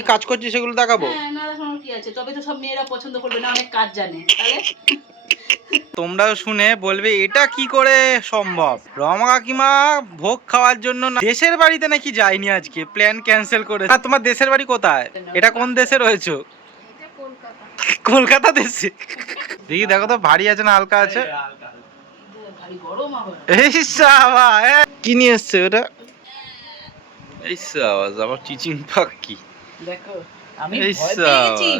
ওই কাজ করছি সেগুলো দেখাবো? হ্যাঁ, না দেখানোর কি আছে, তবে তো সব মেয়েরা পছন্দ করবে না, অনেক কাজ জানে তাহলে। তোমরাও শুনে বলবে এটা কি করে সম্ভব। রমা কাকিমা ভোগ খাওয়ার জন্য দেশের বাড়িতে নাকি যায়নি, আজকে প্ল্যান ক্যান্সেল করে। আর তোমার দেশের বাড়ি কোথায়? এটা কোন দেশে রয়েছো? কলকাতা দেশে। দেখি দেখো তো ভারী আছে না হালকা আছে? ভারী গরম আবার। এই সাবা কি নিয়ে এসছে ওটা? এই সাবা আবার চিচিং পাখি। দেখো আমি এই ভয় পেয়ে গেছি।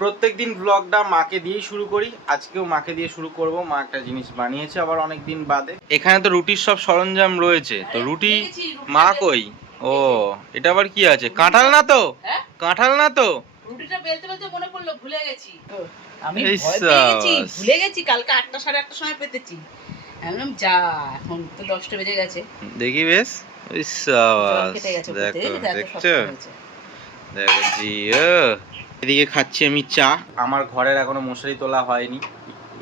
প্রত্যেকদিন ব্লগটা মাকে দিয়েই শুরু করি, আজকেও মাকে দিয়ে শুরু করব। মা একটা জিনিস বানিয়েছে আবার অনেক দিন বাদে। এখানে তো রুটির সব সরঞ্জাম রয়েছে, তো রুটি মা কই? ও এটা আবার কি আছে? কাঁঠাল না তো? কাঁঠাল না তো? রুটিটা বেলতে বেলতে মনে পড়লো, ভুলে গেছি। আমি ভয় পেয়ে গেছি, ভুলে গেছি। কালকে 8টা 8:30টার সময় পেতেছি। আমি বললাম যা, এখন তো 10টা বেজে গেছে। দেখি বেশ। ওই সাবাস, কেটে গেছে, দেখো দেখছো? হয়েছে। দেখো জি। এদিকে খাচ্ছি আমি চা। আমার ঘরের এখনো মশারি তোলা হয়নি,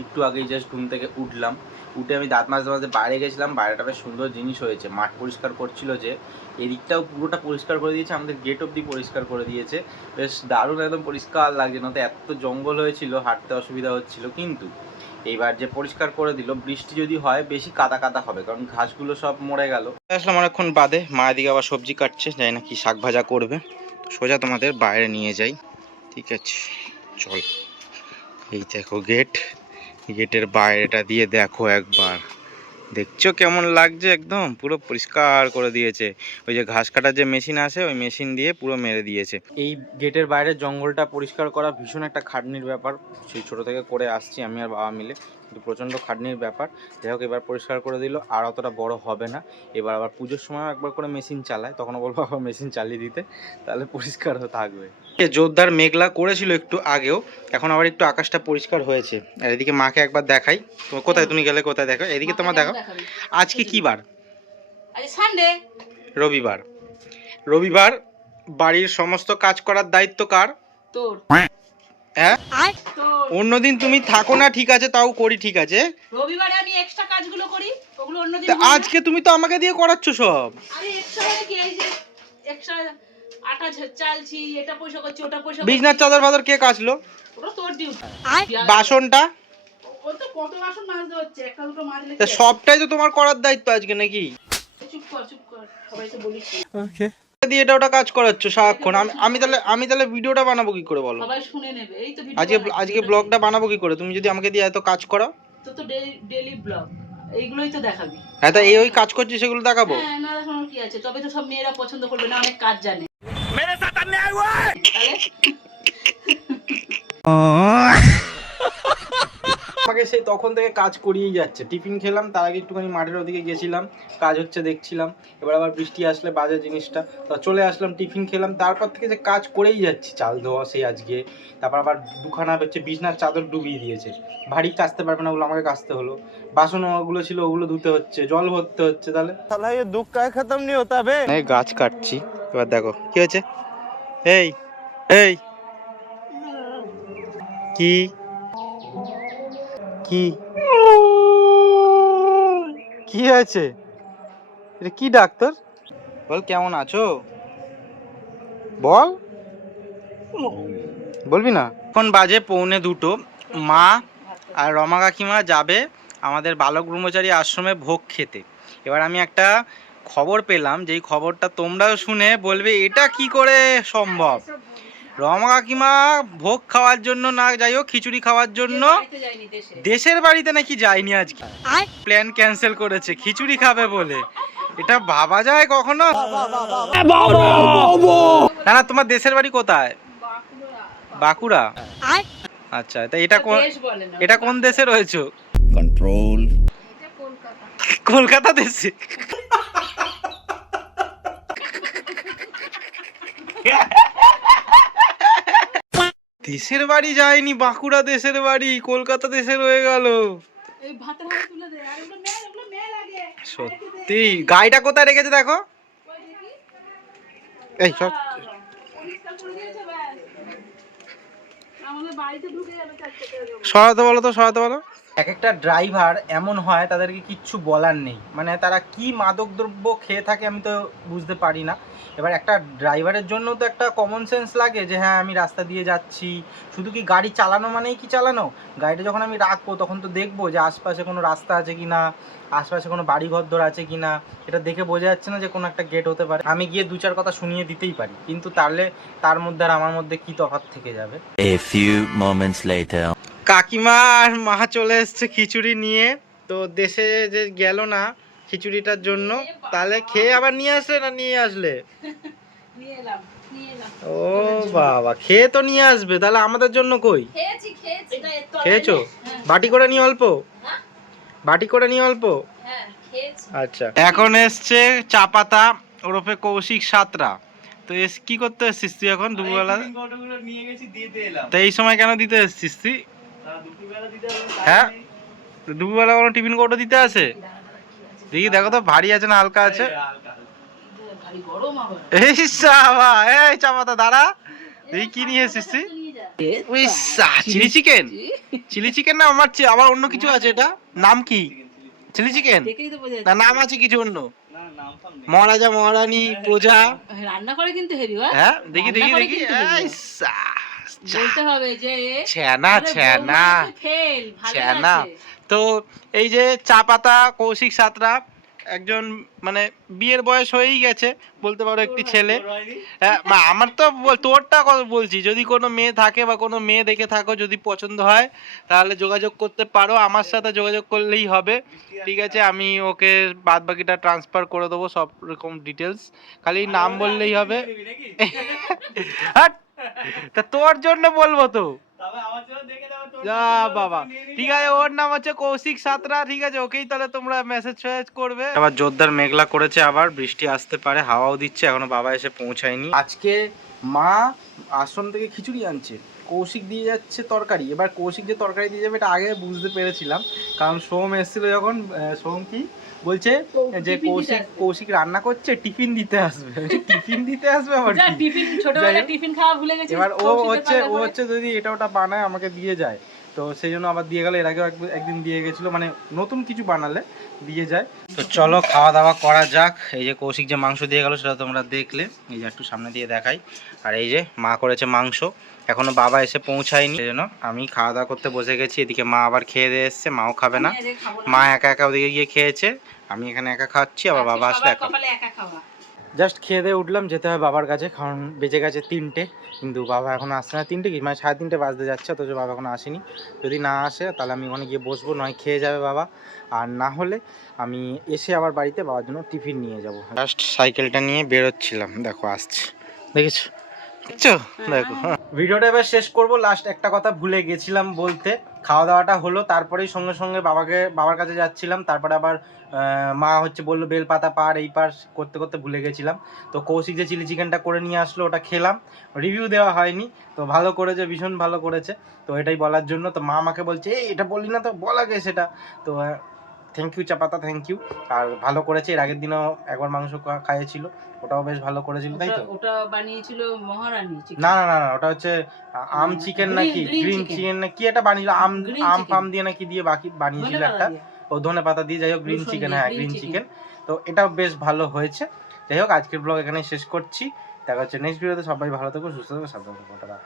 একটু আগেই জাস্ট ঘুম থেকে উঠলাম। উঠে আমি দাঁত মাজতে মাজতে বাইরে গেছিলাম। বাইরেটা বেশ সুন্দর জিনিস হয়েছে, মাঠ পরিষ্কার করছিল যে, এদিকটাও পুরোটা পরিষ্কার করে দিয়েছে, আমাদের গেট অবধি পরিষ্কার করে দিয়েছে। বেশ দারুণ একদম পরিষ্কার লাগছে, না তো এত জঙ্গল হয়েছিল, হাঁটতে অসুবিধা হচ্ছিল। কিন্তু এইবার যে পরিষ্কার করে দিল, বৃষ্টি যদি হয় বেশি কাদা কাদা হবে, কারণ ঘাসগুলো সব মরে গেল। আসলাম অনেকক্ষণ বাদে, মা এদিকে আবার সবজি কাটছে, জানি না কি শাক ভাজা করবে। সোজা তোমাদের বাইরে নিয়ে যাই, ঠিক আছে চল। এই দেখো গেট, গেটের বাইরেটা দিয়ে দেখো একবার, দেখছো কেমন লাগছে? একদম পুরো পরিষ্কার করে দিয়েছে। ওই যে ঘাস কাটার যে মেশিন আছে, ওই মেশিন দিয়ে পুরো মেরে দিয়েছে। এই গেটের বাইরে জঙ্গলটা পরিষ্কার করা ভীষণ একটা খাটনির ব্যাপার, সেই ছোটো থেকে করে আসছি আমি আর বাবা মিলে, কিন্তু প্রচণ্ড খাটনির ব্যাপার। যাই হোক এবার পরিষ্কার করে দিল, আর অতটা বড় হবে না। এবার আবার পুজোর সময় একবার করে মেশিন চালায়, তখনও বলবো আবার মেশিন চালিয়ে দিতে, তাহলে পরিষ্কার থাকবে। জোরদার মেঘলা করেছিল একটু আগেও, এখন আবার একটু আকাশটা পরিষ্কার হয়েছে। আর এদিকে মাকে একবার দেখাই। তো কোথায় তুমি গেলে, কোথায় দেখো? এদিকে তোমার দেখো। আজকে কি বার? আজ সানডে, রবিবার। রবিবার বাড়ির সমস্ত কাজ করার দায়িত্ব কার? তোর। হ্যাঁ, অন্যদিন তুমি থাকো না ঠিক আছে, তাও করি ঠিক আছে। রবিবারে আমি এক্সট্রা কাজগুলো করি, ওগুলো অন্যদিন। আজকে তুমি তো আমাকে দিয়ে করাচ্ছ সব। আরে এক্সট্রা মানে কি, এই যে এক্সট্রা আটা চালছি, এটা পয়সা করছি, ওটা পয়সা করছি। বিছনার চাদর ফাদর কে কাচলো? ওটা তোর ডিউটি। বাসনটা? ও তো কত বাসন মাজতে হচ্ছে, একটা দুটো মাজলে। সবটাই তো তোমার করার দায়িত্ব আজকে নাকি? চুপ কর চুপ কর, সবাই তো বলিস। ওকে দিয়ে এটা ওটা কাজ করাচ্ছ সারাক্ষণ। আমি তাহলে ভিডিওটা বানাবো কি করে বলো? সবাই শুনে নেবে। এই তো আজকে ব্লগটা বানাবো কি করে? তুমি যদি আমাকে দিয়ে এত কাজ করো। তো ডেইলি ব্লগ এইগুলোই তো দেখাবি। হ্যাঁ, তা এই ওই কাজ করছি সেগুলো দেখাবো? হ্যাঁ, না দেখানোর কি আছে, তবে তো সব মেয়েরা পছন্দ করবে না, অনেক কাজ জানে। মেরে সাথ অন্যায় हुआ है আমাকে সেই তখন থেকে কাজ করিয়েই যাচ্ছে। টিফিন খেলাম, তার আগে একটুখানি মাঠের ওদিকে গেছিলাম, কাজ হচ্ছে দেখছিলাম। এবার আবার বৃষ্টি আসলে বাজে জিনিসটা, তা চলে আসলাম, টিফিন খেলাম, তারপর থেকে যে কাজ করেই যাচ্ছি। চাল ধোয়া সেই আজকে, তারপর আবার দুখানা হচ্ছে বিছনার চাদর ডুবিয়ে দিয়েছে, ভারী কাচতে পারবে না, ওগুলো আমাকে কাচতে হলো। বাসন ওগুলো ছিল, ওগুলো ধুতে হচ্ছে, জল ভরতে হচ্ছে। তাহলে সালা এই দুঃখ কায় খতম নি হতা বে। এই গাছ কাটছি, এবার দেখো কি হয়েছে। এই এই কি কি কি হয়েছে? এটা কি ডাক্তার? বল কেমন আছো, বল। বলবি না? এখন বাজে 1:45। মা আর রমা কাকিমা যাবে আমাদের বালক ব্রহ্মচারী আশ্রমে ভোগ খেতে। এবার আমি একটা খবর পেলাম, যেই খবরটা তোমরাও শুনে বলবে এটা কি করে সম্ভব। রমা কাকিমা ভোগ খাওয়ার জন্য না, যাই হোক খিচুড়ি খাওয়ার জন্য দেশের বাড়িতে নাকি যায়নি, আজকে প্ল্যান ক্যান্সেল করেছে খিচুড়ি খাবে বলে। এটা ভাবা যায় কখনো? না না, তোমার দেশের বাড়ি কোথায়? বাঁকুড়া। আচ্ছা, তা এটা কোন দেশে রয়েছে? কন্ট্রোল। কলকাতা দেশে। দেশের বাড়ি যায়নি, বাঁকুড়া দেশের বাড়ি, কলকাতা দেশে রয়ে গেল। সত্যি গাড়িটা কোথায় রেখেছে দেখো। এই সব সরাতে বলো তো, সরাতে বলো। এক একটা ড্রাইভার এমন হয় তাদেরকে কিচ্ছু বলার নেই, মানে তারা কি মাদকদ্রব্য খেয়ে থাকে আমি তো বুঝতে পারি না। এবার একটা ড্রাইভারের জন্য তো একটা কমন সেন্স লাগে যে হ্যাঁ আমি রাস্তা দিয়ে যাচ্ছি, শুধু কি গাড়ি চালানো মানেই কি চালানো, গাড়িটা যখন আমি রাখবো তখন তো দেখবো যে আশপাশে কোনো রাস্তা আছে কি না, আশপাশে কোনো বাড়ি ঘরদোর আছে কি না, এটা দেখে বোঝা যাচ্ছে না যে কোনো একটা গেট হতে পারে। আমি গিয়ে দু চার কথা শুনিয়ে দিতেই পারি, কিন্তু তাহলে তার মধ্যে আর আমার মধ্যে কি তফাৎ থেকে যাবে। A few moments later. কাকিমা আর মা চলে এসছে খিচুড়ি নিয়ে, তো দেশে যে গেল না খিচুড়িটার জন্য, তাহলে খেয়ে আবার নিয়ে আসলে না নিয়ে আসলে? নিয়ে এলাম। ও বাবা, খেয়ে তো নিয়ে আসবে, তাহলে আমাদের জন্য কই? খেয়েছি। খেয়েছো? বাটি করে নিয়ে অল্প, বাটি করে নিয়ে অল্প। হ্যাঁ খেয়েছি। আচ্ছা, এখন এসছে চা পাতা ওরফে কৌশিক সাতরা। তো কি করতে এসছিস তুই এখন দুপুরবেলা? তো এই সময় কেন দিতে এসছিস তুই? হ্যাঁ, দুপুরবেলা কোনো টিফিন কৌটো দিতে আছে? দেখি দেখো তো ভারী আছে না হালকা আছে। ভারী গরম আবার। এই সাবা, এই চা পাতা দাঁড়া, দেখি কি নিয়ে এসছিস তুই? ওই চিলি চিকেন, চিলি চিকেন না আমার আবার অন্য কিছু আছে, এটা নাম কি? চিলি চিকেন দেখেই তো বোঝা না, যাচ্ছে। নাম আছে কিছু অন্য? মহারাজা মহারানী প্রজা। রান্না করে কিন্তু হেভি বা। হ্যাঁ দেখি দেখি রান্না করে দেখি, কিন্তু হেভি। এই বলতে হবে যে ছ্যানা ছ্যানা ফেল ভালো ছ্যানা। আছে। তো এই যে চা পাতা কৌশিক সাতরা একজন মানে বিয়ের বয়স হয়েই গেছে বলতে পারো, একটি ছেলে। হ্যাঁ, আমার তো তোরটা কথা বলছি, যদি কোনো মেয়ে থাকে বা কোনো মেয়ে দেখে থাকো, যদি পছন্দ হয় তাহলে যোগাযোগ করতে পারো, আমার সাথে যোগাযোগ করলেই হবে, ঠিক আছে? আমি ওকে বাদ বাকিটা ট্রান্সফার করে দেবো, সব রকম ডিটেলস, খালি নাম বললেই হবে। হাট! তা তোর জন্য বলবো তো, যা বাবা, ঠিক আছে, ওর নাম হচ্ছে কৌশিক সাতরা, ঠিক আছে? ওকেই তাহলে তোমরা মেসেজ করবে। আবার জোরদার মেঘলা করেছে, আবার বৃষ্টি আসতে পারে, হাওয়াও দিচ্ছে, এখনো বাবা এসে পৌঁছায়নি। আজকে মা আশ্রম থেকে খিচুড়ি আনছে, কৌশিক দিয়ে যাচ্ছে তরকারি। এবার কৌশিক যে তরকারি দিয়ে যাবে এটা আগে বুঝতে পেরেছিলাম, কারণ সোম এসেছিল যখন, সোম কি বলছে যে কৌশিক রান্না করছে, টিফিন দিতে আসবে। টিফিন দিতে আসবে আবার যা টিফিন, ছোটবেলায় টিফিন খাওয়া ভুলে গেছি। এবার ও হচ্ছে যদি এটা ওটা বানায় আমাকে দিয়ে যায়, তো সেই জন্য আবার দিয়ে গেল। এর আগেও একদিন দিয়ে গেছিলো, মানে নতুন কিছু বানালে দিয়ে যায়। তো চলো খাওয়া দাওয়া করা যাক। এই যে কৌশিক যে মাংস দিয়ে গেল সেটা তোমরা দেখলে, এই যে একটু সামনে দিয়ে দেখাই। আর এই যে মা করেছে মাংস, এখনো বাবা এসে পৌঁছায়নি, সেই জন্য আমি খাওয়া দাওয়া করতে বসে গেছি। এদিকে মা আবার খেয়ে দিয়ে এসছে, মাও খাবে না, মা একা একা ওদিকে গিয়ে খেয়েছে, আমি এখানে একা খাচ্ছি, আবার বাবা আসলে একা। জাস্ট খেয়ে দিয়ে উঠলাম, যেতে হয় বাবার কাছে, কারণ বেজে গেছে 3টে, কিন্তু বাবা এখন আসছে না। 3টে কি মানে 3:30 বাজতে যাচ্ছে, অথচ বাবা এখনো আসেনি। যদি না আসে তাহলে আমি ওখানে গিয়ে বসবো, নয় খেয়ে যাবে বাবা, আর না হলে আমি এসে আবার বাড়িতে বাবার জন্য টিফিন নিয়ে যাব। জাস্ট সাইকেলটা নিয়ে বেরোচ্ছিলাম, দেখো আসছে, দেখেছো দেখো। ভিডিওটা এবার শেষ করব। লাস্ট একটা কথা ভুলে গেছিলাম বলতে, খাওয়া দাওয়াটা হলো, তারপরেই সঙ্গে সঙ্গে বাবার কাছে যাচ্ছিলাম, তারপরে আবার মা হচ্ছে বললো বেলপাতা পার এই পার করতে করতে ভুলে গেছিলাম। তো কৌশিক যে চিলি চিকেনটা করে নিয়ে আসলো ওটা খেলাম, রিভিউ দেওয়া হয়নি, তো ভালো করেছে, ভীষণ ভালো করেছে, তো এটাই বলার জন্য। তো মা আমাকে বলছে এই এটা বললি না, তো বল আগে সেটা। তো থ্যাংক ইউ চাপাতা, থ্যাংক ইউ। আর ভালো করেছে, এর আগের দিনও একবার মাংস খাইয়েছিল, ওটাও বেশ ভালো করেছিল, তাই তো? ওটা বানিয়েছিল মহারানী চিকেন। না না না, ওটা হচ্ছে আম চিকেন নাকি গ্রিন চিকেন না কি একটা বানিয়েছিল, আম ফাম দিয়ে নাকি দিয়ে বাকি বানিয়েছিল একটা, ও ধনে পাতা দিয়ে, যাই হোক গ্রিন চিকেন, হ্যাঁ গ্রিন চিকেন। তো এটাও বেশ ভালো হয়েছে। যাই হোক আজকের ব্লগ এখানে শেষ করছি, দেখা হচ্ছে নেক্সট ভিডিওতে। সবাই ভালো থেকো, সুস্থ থেকো, সাবধানে থেকো, টাটা।